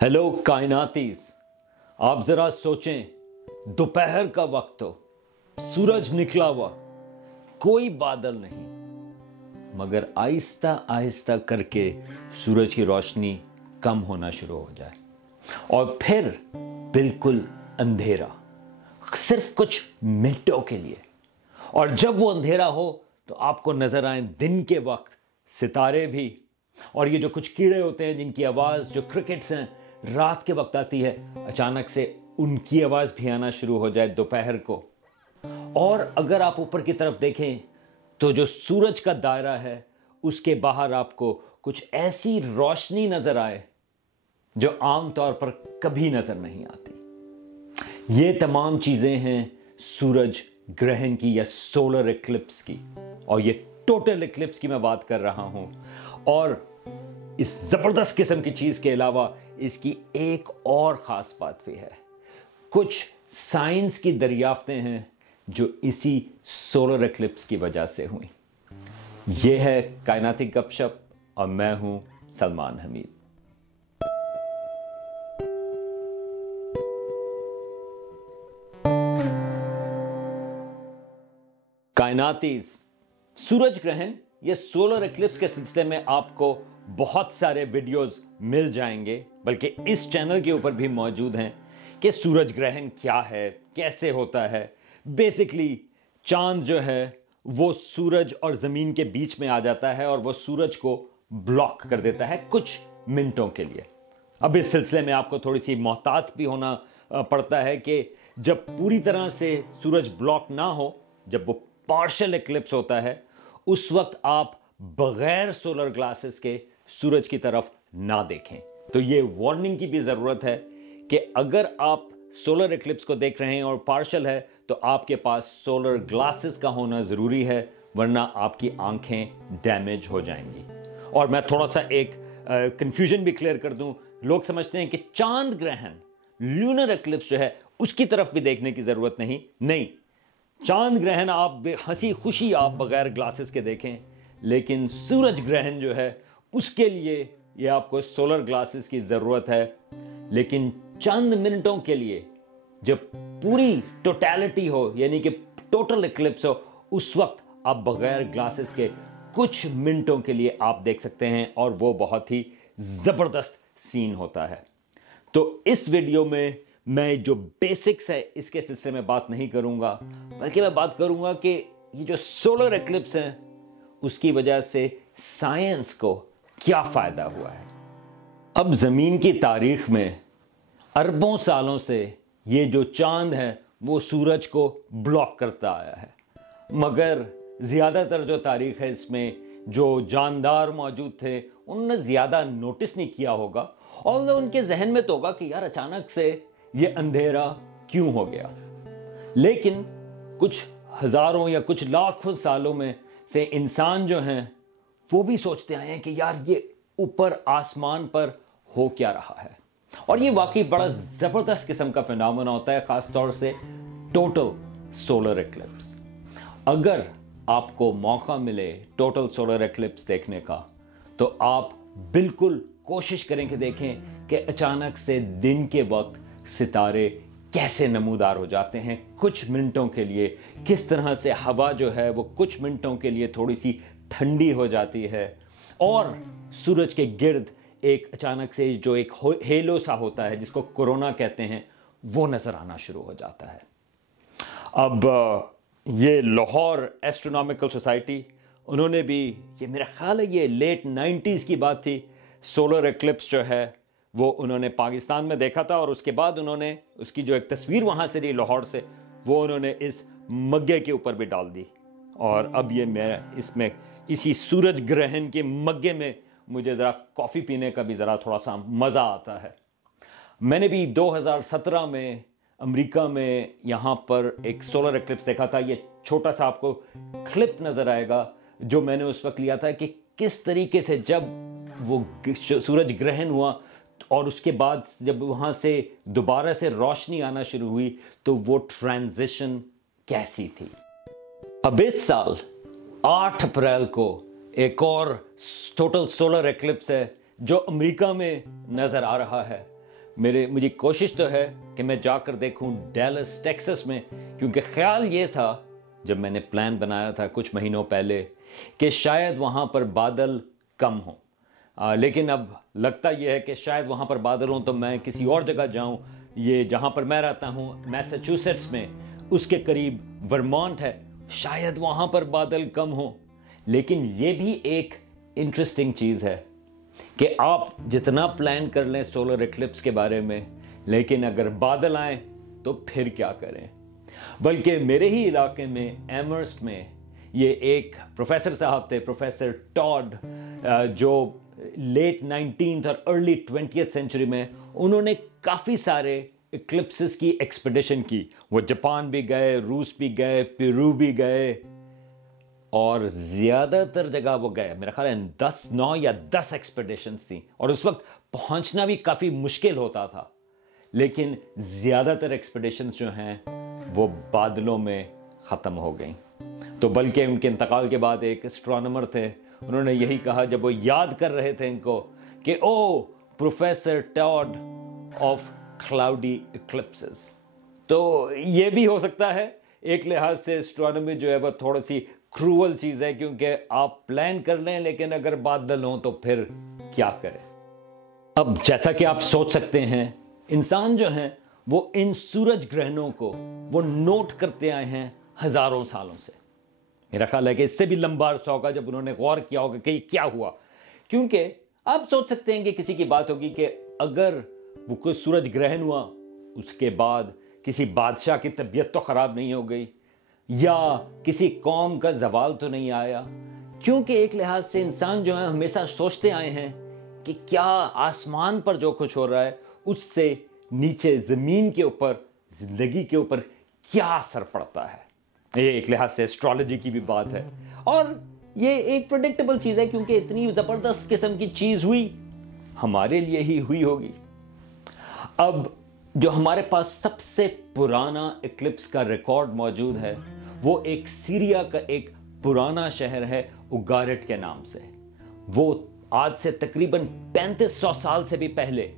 Hello कायनातीज, आप जरा सोचें, दोपहर का वक्त हो, सूरज निकला हुआ, कोई बादल नहीं, मगर आहिस्ता आहिस्ता करके सूरज की रोशनी कम होना शुरू हो जाए और फिर बिल्कुल अंधेरा, सिर्फ कुछ मिनटों के लिए। और जब वो अंधेरा हो तो आपको नजर आए दिन के वक्त सितारे भी, और ये जो कुछ कीड़े होते हैं जिनकी आवाज, जो क्रिकेट्स हैं, रात के वक्त आती है, अचानक से उनकी आवाज भी आना शुरू हो जाए दोपहर को। और अगर आप ऊपर की तरफ देखें तो जो सूरज का दायरा है उसके बाहर आपको कुछ ऐसी रोशनी नजर आए जो आमतौर पर कभी नजर नहीं आती। ये तमाम चीजें हैं सूरज ग्रहण की या सोलर इक्लिप्स की, और ये टोटल इक्लिप्स की मैं बात कर रहा हूं। और इस जबरदस्त किस्म की चीज के अलावा इसकी एक और खास बात भी है। कुछ साइंस की दरियाफ्तें हैं जो इसी सोलर इक्लिप्स की वजह से हुई। यह है कायनाती गपशप और मैं हूं सलमान हमीद। कायनातीज, सूरज ग्रहण या सोलर इक्लिप्स के सिलसिले में आपको बहुत सारे वीडियोस मिल जाएंगे, बल्कि इस चैनल के ऊपर भी मौजूद हैं कि सूरज ग्रहण क्या है, कैसे होता है। बेसिकली चांद जो है वो सूरज और जमीन के बीच में आ जाता है और वो सूरज को ब्लॉक कर देता है कुछ मिनटों के लिए। अब इस सिलसिले में आपको थोड़ी सी मोहतात भी होना पड़ता है कि जब पूरी तरह से सूरज ब्लॉक ना हो, जब वो पार्शियल इक्लिप्स होता है, उस वक्त आप बगैर सोलर ग्लासेस के सूरज की तरफ ना देखें। तो ये वार्निंग की भी जरूरत है कि अगर आप सोलर इक्लिप्स को देख रहे हैं और पार्शियल है तो आपके पास सोलर ग्लासेस का होना जरूरी है, वरना आपकी आंखें डैमेज हो जाएंगी। और मैं थोड़ा सा एक कंफ्यूजन भी क्लियर कर दूं। लोग समझते हैं कि चांद ग्रहण, ल्यूनर इक्लिप्स जो है उसकी तरफ भी देखने की जरूरत नहीं। चांद ग्रहण आप हंसी खुशी आप बगैर ग्लासेस के देखें, लेकिन सूरज ग्रहण जो है उसके लिए ये आपको सोलर ग्लासेस की जरूरत है। लेकिन चंद मिनटों के लिए, जब पूरी टोटलिटी हो, यानी कि टोटल इक्लिप्स हो, उस वक्त आप बगैर ग्लासेस के कुछ मिनटों के लिए आप देख सकते हैं, और वो बहुत ही जबरदस्त सीन होता है। तो इस वीडियो में मैं जो बेसिक्स है इसके सिलसिले में बात नहीं करूंगा, बल्कि मैं बात करूंगा कि ये जो सोलर इक्लिप्स है उसकी वजह से साइंस को क्या फायदा हुआ है। अब जमीन की तारीख में अरबों सालों से ये जो चांद है वो सूरज को ब्लॉक करता आया है, मगर ज्यादातर जो तारीख है इसमें जो जानदार मौजूद थे उन्होंने ज्यादा नोटिस नहीं किया होगा, और उनके जहन में तो होगा कि यार अचानक से ये अंधेरा क्यों हो गया। लेकिन कुछ हजारों या कुछ लाखों सालों में से इंसान जो हैं वो भी सोचते आए हैं कि यार ये ऊपर आसमान पर हो क्या रहा है। और ये वाकई बड़ा जबरदस्त किस्म का फिनोमेना होता है, खासतौर से टोटल सोलर इक्लिप्स। अगर आपको मौका मिले टोटल सोलर इक्लिप्स देखने का, तो आप बिल्कुल कोशिश करें कि देखें कि अचानक से दिन के वक्त सितारे कैसे नमूदार हो जाते हैं कुछ मिनटों के लिए, किस तरह से हवा जो है वो कुछ मिनटों के लिए थोड़ी सी ठंडी हो जाती है, और सूरज के गिर्द एक अचानक से जो एक हेलो सा होता है जिसको कोरोना कहते हैं, वो नजर आना शुरू हो जाता है। अब ये लाहौर एस्ट्रोनॉमिकल सोसाइटी, उन्होंने भी, ये मेरा ख्याल है ये लेट 90s की बात थी, सोलर इक्लिप्स जो है वो उन्होंने पाकिस्तान में देखा था, और उसके बाद उन्होंने उसकी जो एक तस्वीर वहां से ली लाहौर से, वो उन्होंने इस मग्गे के ऊपर भी डाल दी। और अब ये मैं इसमें इसी सूरज ग्रहण के मग्गे में मुझे ज़रा कॉफ़ी पीने का भी ज़रा थोड़ा सा मज़ा आता है। मैंने भी 2017 में अमेरिका में यहाँ पर एक सोलर इक्लिप्स देखा था। ये छोटा सा आपको क्लिप नज़र आएगा जो मैंने उस वक्त लिया था कि किस तरीके से जब वो सूरज ग्रहण हुआ और उसके बाद जब वहाँ से दोबारा से रोशनी आना शुरू हुई, तो वो ट्रांजिशन कैसी थी। अब इस साल 8 अप्रैल को एक और टोटल सोलर इक्लिप्स है जो अमेरिका में नजर आ रहा है। मुझे कोशिश तो है कि मैं जाकर देखूं डैलस टेक्सास में, क्योंकि ख्याल ये था जब मैंने प्लान बनाया था कुछ महीनों पहले कि शायद वहाँ पर बादल कम हो, लेकिन अब लगता यह है कि शायद वहाँ पर बादल हों तो मैं किसी और जगह जाऊँ। ये जहाँ पर मैं रहता हूँ मैसाचुसेट्स में, उसके करीब वर्मॉन्ट है, शायद वहाँ पर बादल कम हो। लेकिन ये भी एक इंटरेस्टिंग चीज़ है कि आप जितना प्लान कर लें सोलर इक्लिप्स के बारे में, लेकिन अगर बादल आए तो फिर क्या करें। बल्कि मेरे ही इलाके में एमर्स्ट में ये एक प्रोफेसर साहब थे, प्रोफेसर टॉड, जो लेट 19th और अर्ली 20th सेंचुरी में उन्होंने काफ़ी सारे इक्लिप्सेस की एक्सपेडिशन की। वो जापान भी गए, रूस भी गए, पेरू भी गए, और ज़्यादातर जगह वो गए। मेरा ख्याल है 9 या 10 एक्सपेडिशंस थी, और उस वक्त पहुंचना भी काफ़ी मुश्किल होता था। लेकिन ज़्यादातर एक्सपेडिशंस जो हैं वो बादलों में ख़त्म हो गई। तो बल्कि उनके इंतकाल के बाद एक एस्ट्रोनॉमर थे, उन्होंने यही कहा जब वो याद कर रहे थे इनको कि ओ professor Todd of cloudy eclipses. तो ये भी हो सकता है एक लिहाज से एस्ट्रोनॉमी जो है वो थोड़ी सी क्रूअल चीज़ है, क्योंकि आप प्लान कर लें लेकिन अगर बादल हों तो फिर क्या करें। अब जैसा कि आप सोच सकते हैं, इंसान जो हैं वो इन सूरज ग्रहणों को वो नोट करते आए हैं हजारों सालों से। मेरा ख्याल है कि इससे भी लंबा अरसा होगा जब उन्होंने गौर किया होगा कि क्या हुआ। क्योंकि आप सोच सकते हैं कि किसी की बात होगी कि अगर वो कोई सूरज ग्रहण हुआ, उसके बाद किसी बादशाह की तबीयत तो खराब नहीं हो गई, या किसी कौम का जवाल तो नहीं आया। क्योंकि एक लिहाज से इंसान जो है हमेशा सोचते आए हैं कि क्या आसमान पर जो कुछ हो रहा है उससे नीचे जमीन के ऊपर, जिंदगी के ऊपर क्या असर पड़ता है। ये एक लिहाज से एस्ट्रोलॉजी की भी बात है, और ये एक प्रेडिक्टेबल चीज है, क्योंकि इतनी जबरदस्त किस्म की चीज हुई, हमारे लिए ही हुई होगी। अब जो हमारे पास सबसे पुराना इक्लिप्स का रिकॉर्ड मौजूद है वो एक सीरिया का एक पुराना शहर है उगारिट के नाम से। वो आज से तकरीबन 3500 साल से भी पहले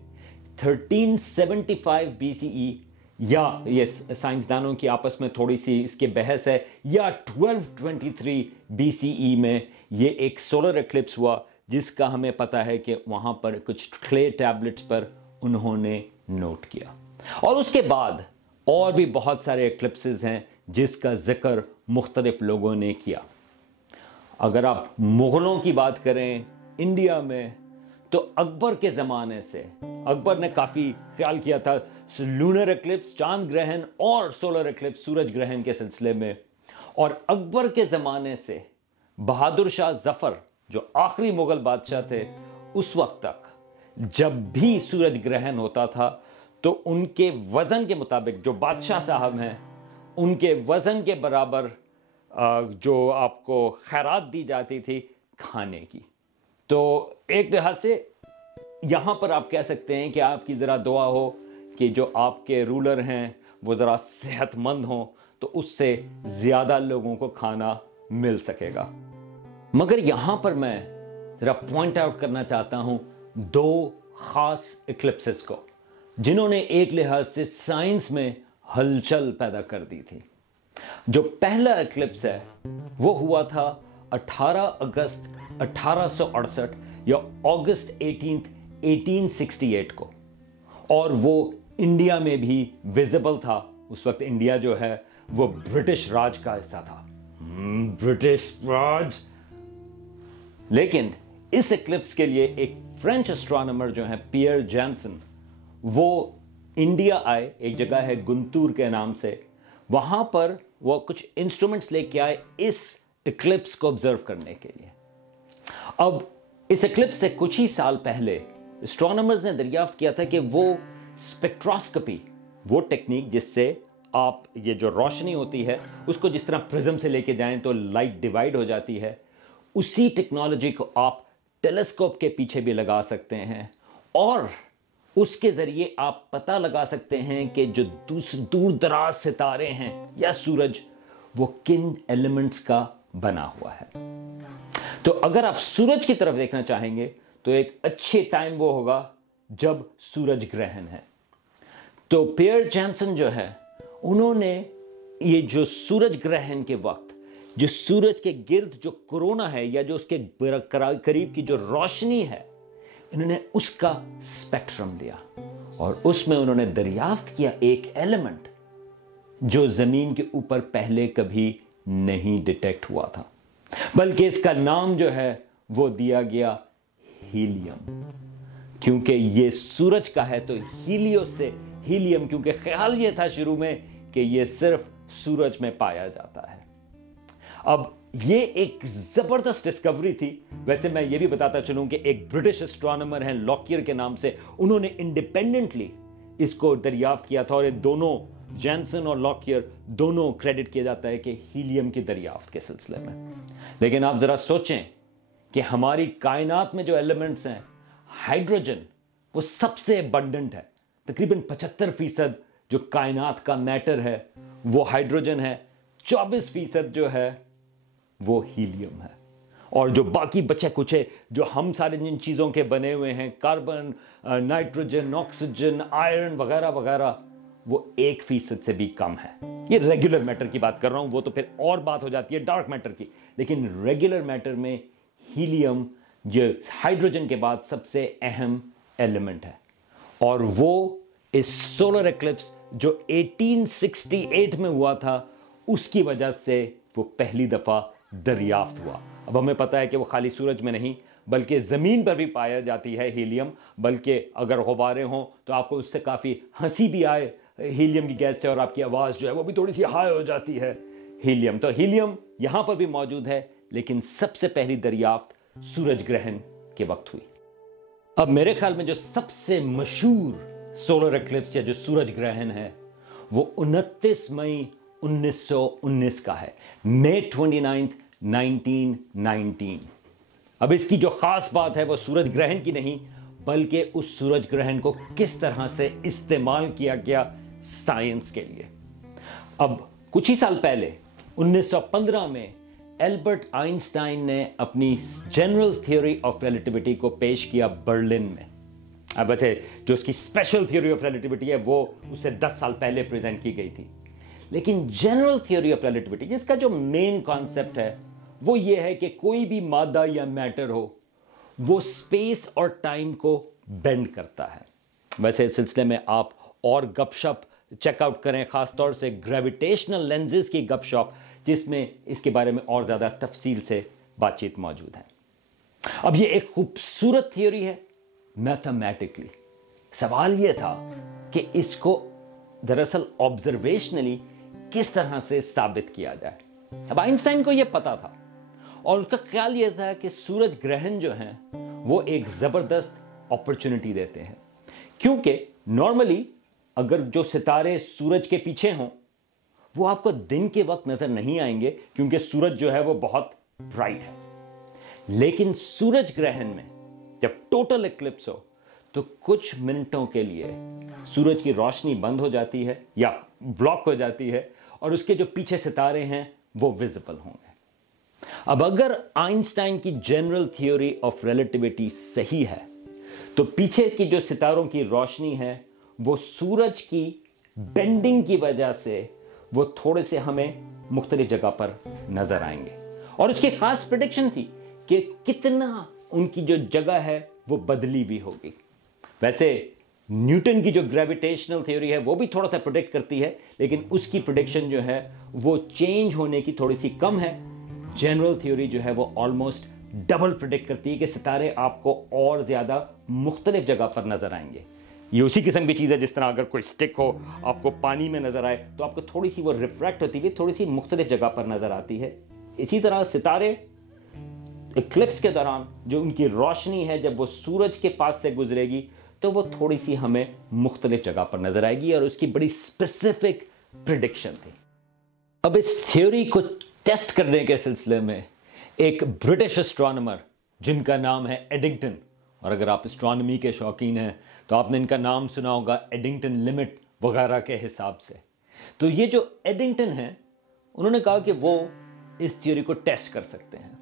1375 BCE, या ये साइंसदानों की आपस में थोड़ी सी इसके बहस है, या 1223 BCE में ये एक सोलर इक्लिप्स हुआ, जिसका हमें पता है कि वहाँ पर कुछ क्ले टैबलेट्स पर उन्होंने नोट किया। और उसके बाद और भी बहुत सारे इक्लिप्सेस हैं जिसका जिक्र मुख्तलिफ लोगों ने किया। अगर आप मुगलों की बात करें इंडिया में, तो अकबर के ज़माने से अकबर ने काफ़ी ख्याल किया था लूनर इक्लिप्स, चांद ग्रहण, और सोलर इक्लिप्स, सूरज ग्रहण के सिलसिले में। और अकबर के ज़माने से बहादुर शाह जफ़र जो आखिरी मुगल बादशाह थे, उस वक्त तक जब भी सूरज ग्रहण होता था तो उनके वज़न के मुताबिक, जो बादशाह साहब हैं उनके वज़न के बराबर जो आपको खैरात दी जाती थी खाने की। तो एक लिहाज से यहाँ पर आप कह सकते हैं कि आपकी ज़रा दुआ हो कि जो आपके रूलर हैं वो ज़रा सेहतमंद हों, तो उससे ज़्यादा लोगों को खाना मिल सकेगा। मगर यहाँ पर मैं ज़रा पॉइंट आउट करना चाहता हूँ दो ख़ास इक्लिप्सेस को, जिन्होंने एक लिहाज से साइंस में हलचल पैदा कर दी थी। जो पहला इक्लिप्स है वो हुआ था 18 अगस्त 1868 या अगस्त 18, 1868 को, और वो इंडिया में भी विजिबल था। उस वक्त इंडिया जो है वो ब्रिटिश राज का हिस्सा था, ब्रिटिश राज। लेकिन इस इक्लिप्स के लिए एक फ्रेंच एस्ट्रोनॉमर जो है पियर जैनसन, वो इंडिया आए, एक जगह है गुंतूर के नाम से, वहां पर वो कुछ इंस्ट्रूमेंट्स लेके आए इस इक्लिप्स को ऑब्जर्व करने के लिए। अब इस इक्लिप्स से कुछ ही साल पहले एस्ट्रोनॉमर्स ने दरियाफ्त किया था कि वो स्पेक्ट्रोस्कोपी, वो टेक्निक जिससे आप ये जो रोशनी होती है उसको जिस तरह प्रिज्म से लेके जाएं तो लाइट डिवाइड हो जाती है, उसी टेक्नोलॉजी को आप टेलीस्कोप के पीछे भी लगा सकते हैं, और उसके जरिए आप पता लगा सकते हैं कि जो दूर दराज सितारे हैं या सूरज, वो किन एलिमेंट्स का बना हुआ है। तो अगर आप सूरज की तरफ देखना चाहेंगे तो एक अच्छे टाइम वो होगा जब सूरज ग्रहण है। तो पियर जैनसन जो है, उन्होंने ये जो सूरज ग्रहण के वक्त जो सूरज के गिर्द जो कोरोना है या जो उसके करीब की जो रोशनी है, इन्होंने उसका स्पेक्ट्रम लिया और उसमें उन्होंने दरियाफ्त किया एक एलिमेंट जो जमीन के ऊपर पहले कभी नहीं डिटेक्ट हुआ था, बल्कि इसका नाम जो है वो दिया गया हीलियम। क्योंकि ये सूरज का है तो हीलियो से हीलियम, क्योंकि ख्याल ये था शुरू में कि ये सिर्फ सूरज में पाया जाता है। अब ये एक जबरदस्त डिस्कवरी थी। वैसे मैं ये भी बताता चलूं कि एक ब्रिटिश एस्ट्रोनॉमर हैं लॉकियर के नाम से, उन्होंने इंडिपेंडेंटली इसको दरियाफ्त किया था और ये दोनों, जैनसन और लॉकियर, दोनों क्रेडिट किया जाता है कि हीलियम की दरियाफ्त के सिलसिले में। लेकिन आप जरा सोचें कि हमारी कायनात में जो एलिमेंट्स हैं, हाइड्रोजन वो सबसे अबंडेंट है। तकरीबन 75% जो कायनात का मैटर है वो हाइड्रोजन है, 24% जो है वो हीलियम है, और जो बाकी बचे कुचे जो हम सारे जिन चीज़ों के बने हुए हैं, कार्बन, नाइट्रोजन, ऑक्सीजन, आयरन वगैरह वगैरह, वो 1% से भी कम है। ये रेगुलर मैटर की बात कर रहा हूं, वो तो फिर और बात हो जाती है डार्क मैटर की। लेकिन रेगुलर मैटर में हीलियम जो हाइड्रोजन के बाद सबसे अहम एलिमेंट है, और वो इस सोलर एक्लिप्स जो 1868 में हुआ था उसकी वजह से वो पहली दफा दरियाफ्त हुआ। अब हमें पता है कि वो खाली सूरज में नहीं बल्कि ज़मीन पर भी पाया जाती है हीलियम, बल्कि अगर गुब्बारे हों तो आपको उससे काफ़ी हंसी भी आए हीलियम की गैस से, और आपकी आवाज़ जो है वो भी थोड़ी सी हाई हो जाती है हीलियम। तो हीलियम यहाँ पर भी मौजूद है, लेकिन सबसे पहली दरियाफ्त सूरज ग्रहण के वक्त हुई। अब मेरे ख्याल में जो सबसे मशहूर सोलर एक्लिप्स या जो सूरज ग्रहण है वो 29 मई 1919 का है, मई 29, 1919। अब इसकी जो खास बात है वो सूरज ग्रहण की नहीं, बल्कि उस सूरज ग्रहण को किस तरह से इस्तेमाल किया गया साइंस के लिए। अब कुछ ही साल पहले 1915 में एल्बर्ट आइंस्टाइन ने अपनी जनरल थ्योरी ऑफ रिलेटिविटी को पेश किया बर्लिन में। अब वैसे जो उसकी स्पेशल थ्योरी ऑफ रिलेटिविटी है वो उससे 10 साल पहले प्रेजेंट की गई थी, लेकिन जनरल थ्योरी ऑफ रिलेटिविटी जिसका जो मेन कॉन्सेप्ट है वो ये है कि कोई भी मादा या मैटर हो वो स्पेस और टाइम को बेंड करता है। वैसे इस सिलसिले में आप और गपशप चेकआउट करें, खासतौर से ग्रेविटेशनल लेंसेज की गपशप, जिसमें इसके बारे में और ज़्यादा तफसील से बातचीत मौजूद है। अब ये एक खूबसूरत थ्योरी है मैथमेटिकली। सवाल यह था कि इसको दरअसल ऑब्जर्वेशनली किस तरह से साबित किया जाए। अब आइंस्टाइन को यह पता था और उसका ख्याल यह था कि सूरज ग्रहण जो है वो एक जबरदस्त अपॉर्चुनिटी देते हैं, क्योंकि नॉर्मली अगर जो सितारे सूरज के पीछे हों वो आपको दिन के वक्त नजर नहीं आएंगे, क्योंकि सूरज जो है वो बहुत ब्राइट है। लेकिन सूरज ग्रहण में जब टोटल एक्लिप्स हो तो कुछ मिनटों के लिए सूरज की रोशनी बंद हो जाती है या ब्लॉक हो जाती है, और उसके जो पीछे सितारे हैं वो विजिबल होंगे। अब अगर आइंस्टाइन की जनरल थ्योरी ऑफ रिलेटिविटी सही है तो पीछे की जो सितारों की रोशनी है वो सूरज की बेंडिंग की वजह से वो थोड़े से हमें मुख्तलिफ जगह पर नजर आएंगे, और उसकी खास प्रेडिक्शन थी कि कितना उनकी जो जगह है वो बदली भी होगी। वैसे न्यूटन की जो ग्रेविटेशनल थ्योरी है वो भी थोड़ा सा प्रेडिक्ट करती है, लेकिन उसकी प्रेडिक्शन जो है वो चेंज होने की थोड़ी सी कम है। जनरल थ्योरी जो है वो ऑलमोस्ट डबल प्रेडिक्ट करती है कि सितारे आपको और ज्यादा मुख्तलिफ जगह पर नजर आएंगे। ये उसी किस्म की चीज़ है जिस तरह अगर कोई स्टिक हो आपको पानी में नजर आए तो आपको थोड़ी सी वो रिफ्रैक्ट होती हुई थोड़ी सी मुख्तलिफ जगह पर नजर आती है। इसी तरह सितारे इक्लिप्स के दौरान जो उनकी रोशनी है जब वो सूरज के पास से गुजरेगी तो वो थोड़ी सी हमें मुख्तलिफ जगह पर नजर आएगी, और उसकी बड़ी स्पेसिफिक प्रिडिक्शन थी। अब इस थ्योरी को टेस्ट करने के सिलसिले में एक ब्रिटिश एस्ट्रोनॉमर जिनका नाम है एडिंगटन, और अगर आप एस्ट्रोनॉमी के शौकीन हैं तो आपने इनका नाम सुना होगा एडिंगटन लिमिट वगैरह के हिसाब से। तो ये जो एडिंगटन है उन्होंने कहा कि वो इस थ्योरी को टेस्ट कर सकते हैं।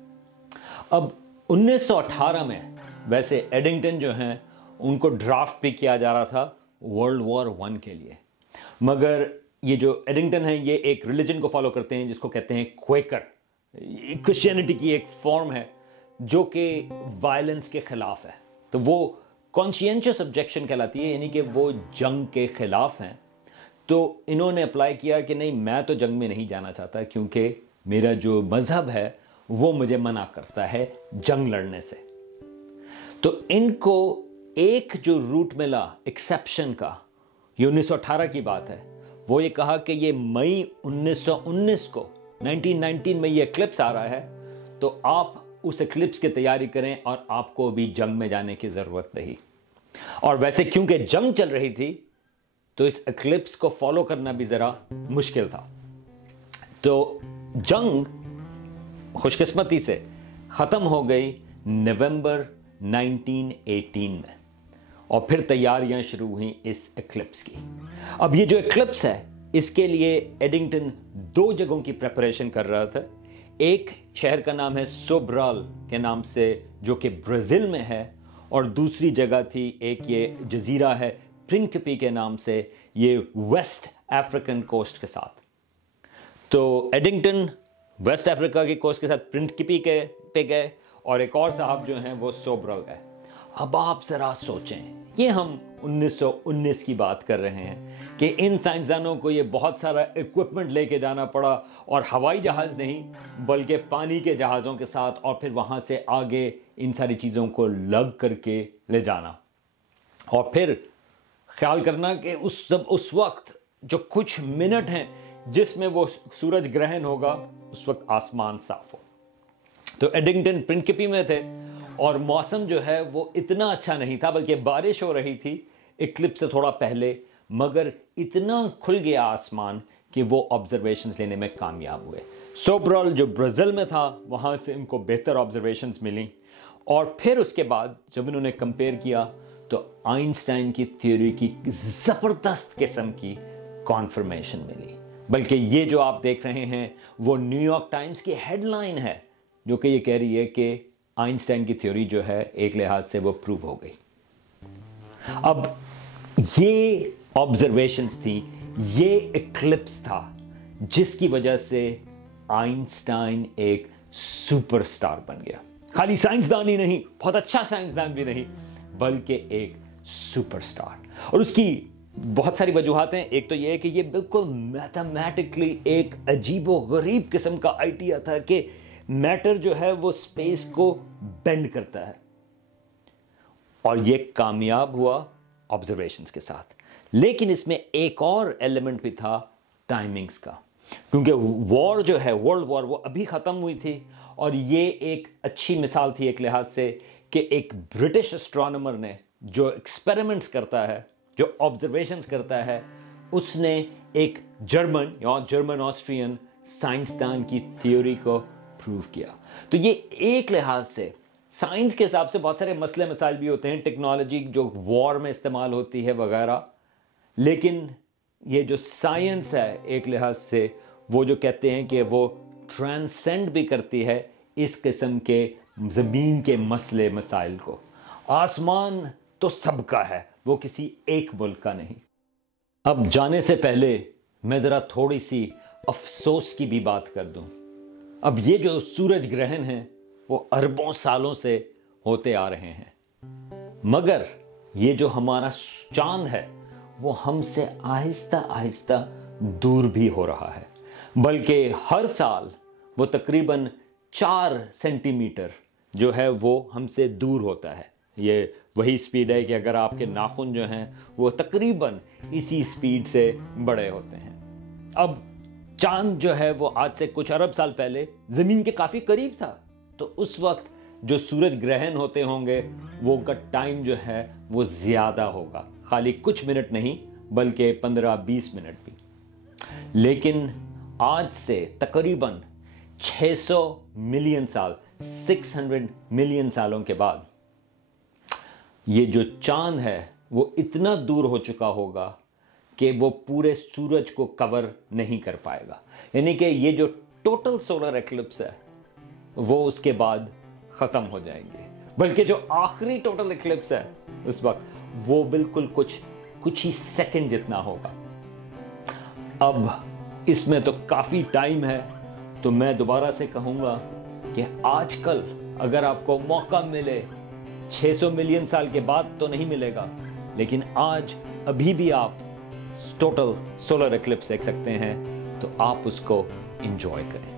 अब 1918 में वैसे एडिंगटन जो हैं उनको ड्राफ्ट भी किया जा रहा था वर्ल्ड वॉर 1 के लिए। मगर ये जो एडिंगटन है ये एक रिलीजन को फॉलो करते हैं जिसको कहते हैं क्वेकर। क्रिश्चियनिटी की एक फॉर्म है जो कि वायलेंस के खिलाफ है, तो वो कॉन्शियंशियस ऑब्जेक्शन कहलाती है, यानी कि वो जंग के खिलाफ हैं। तो इन्होंने अप्लाई किया कि नहीं, मैं तो जंग में नहीं जाना चाहता क्योंकि मेरा जो मजहब है वो मुझे मना करता है जंग लड़ने से। तो इनको एक जो रूट मिला एक्सेप्शन का, ये 1918 की बात है, वो ये कहा कि ये मई 1919 को 1919 में ये एक्लिप्स आ रहा है, तो आप उस एक्लिप्स की तैयारी करें और आपको भी जंग में जाने की जरूरत नहीं। और वैसे क्योंकि जंग चल रही थी तो इस एक्लिप्स को फॉलो करना भी जरा मुश्किल था। तो जंग खुशकिस्मती से खत्म हो गई नवंबर 1918 में, और फिर तैयारियां शुरू हुई इस एक्लिप्स की। अब ये जो एक्लिप्स है इसके लिए एडिंगटन 2 जगहों की प्रिपरेशन कर रहा था। एक शहर का नाम है सोब्राल के नाम से जो कि ब्राजील में है, और दूसरी जगह थी एक ये जजीरा है प्रिंकिपी के नाम से, ये वेस्ट अफ्रीकन कोस्ट के साथ। तो एडिंगटन वेस्ट अफ्रीका की कोस्ट के साथ प्रिंकिपी के पे गए, और एक और साहब जो हैं वो सोब्राल गए। अब आप जरा सोचें, ये हम 1919 की बात कर रहे हैं कि इन साइंसदानों को ये बहुत सारा इक्विपमेंट लेके जाना पड़ा, और हवाई जहाज नहीं बल्कि पानी के जहाज़ों के साथ, और फिर वहाँ से आगे इन सारी चीज़ों को लग करके ले जाना। और फिर ख्याल करना कि उस वक्त जो कुछ मिनट हैं जिसमें वो सूरज ग्रहण होगा, उस वक्त आसमान साफ हो। तो एडिंगटन प्रिंकिपी में थे और मौसम जो है वो इतना अच्छा नहीं था, बल्कि बारिश हो रही थी इक्लिप्स से थोड़ा पहले, मगर इतना खुल गया आसमान कि वो ऑब्जर्वेशंस लेने में कामयाब हुए। सोब्राल जो ब्राजील में था वहाँ से इनको बेहतर ऑब्जर्वेशंस मिली, और फिर उसके बाद जब इन्होंने कंपेयर किया तो आइंस्टाइन की थ्योरी की ज़बरदस्त किस्म की कॉन्फर्मेशन मिली। बल्कि ये जो आप देख रहे हैं वो न्यूयॉर्क टाइम्स की हेडलाइन है जो कि ये कह रही है कि आइंस्टाइन की थ्योरी जो है एक लिहाज से वो प्रूव हो गई। अब ये ऑब्जर्वेशंस थी, ये एक्लिप्स था जिसकी वजह से आइंस्टाइन एक सुपरस्टार बन गया। खाली साइंसदान ही नहीं, बहुत अच्छा साइंसदान भी नहीं, बल्कि एक सुपरस्टार। और उसकी बहुत सारी वजूहात हैं। एक तो यह है कि ये बिल्कुल मैथमेटिकली एक अजीबो गरीब किस्म का आइडिया था कि मैटर जो है वो स्पेस को बेंड करता है, और ये कामयाब हुआ ऑब्जर्वेशंस के साथ। लेकिन इसमें एक और एलिमेंट भी था टाइमिंग्स का, क्योंकि वॉर जो है वर्ल्ड वॉर वो अभी ख़त्म हुई थी, और ये एक अच्छी मिसाल थी एक लिहाज से कि एक ब्रिटिश एस्ट्रोनॉमर ने जो एक्सपेरिमेंट्स करता है, जो ऑब्जर्वेशंस करता है, उसने एक जर्मन ऑस्ट्रियन साइंसदान की थ्योरी को प्रूव किया। तो ये एक लिहाज से साइंस के हिसाब से बहुत सारे मसले मसाइल भी होते हैं, टेक्नोलॉजी जो वॉर में इस्तेमाल होती है वगैरह, लेकिन ये जो साइंस है एक लिहाज से वो जो कहते हैं कि वो ट्रांसेंड भी करती है इस किस्म के ज़मीन के मसले मसाइल को। आसमान तो सबका है, वो किसी एक मुल्क का नहीं। अब जाने से पहले मैं ज़रा थोड़ी सी अफसोस की भी बात कर दूं। अब ये जो सूरज ग्रहण है वो अरबों सालों से होते आ रहे हैं, मगर ये जो हमारा चांद है वो हमसे आहिस्ता आहिस्ता दूर भी हो रहा है। बल्कि हर साल वो तकरीबन 4 सेंटीमीटर जो है वो हमसे दूर होता है। ये वही स्पीड है कि अगर आपके नाखून जो हैं वो तकरीबन इसी स्पीड से बड़े होते हैं। अब चांद जो है वो आज से कुछ अरब साल पहले ज़मीन के काफ़ी करीब था, तो उस वक्त जो सूरज ग्रहण होते होंगे वो का टाइम जो है वो ज़्यादा होगा, खाली कुछ मिनट नहीं बल्कि 15-20 मिनट भी। लेकिन आज से तकरीबन 600 मिलियन साल, 600 मिलियन सालों के बाद ये जो चांद है वो इतना दूर हो चुका होगा कि वो पूरे सूरज को कवर नहीं कर पाएगा। यानी कि ये जो टोटल सोलर एक्लिप्स है वो उसके बाद ख़त्म हो जाएंगे। बल्कि जो आखिरी टोटल एक्लिप्स है उस वक्त वो बिल्कुल कुछ कुछ ही सेकंड जितना होगा। अब इसमें तो काफी टाइम है, तो मैं दोबारा से कहूंगा कि आजकल अगर आपको मौका मिले, 600 मिलियन साल के बाद तो नहीं मिलेगा, लेकिन आज अभी भी आप टोटल सोलर एक्लिप्स देख सकते हैं, तो आप उसको एंजॉय करें।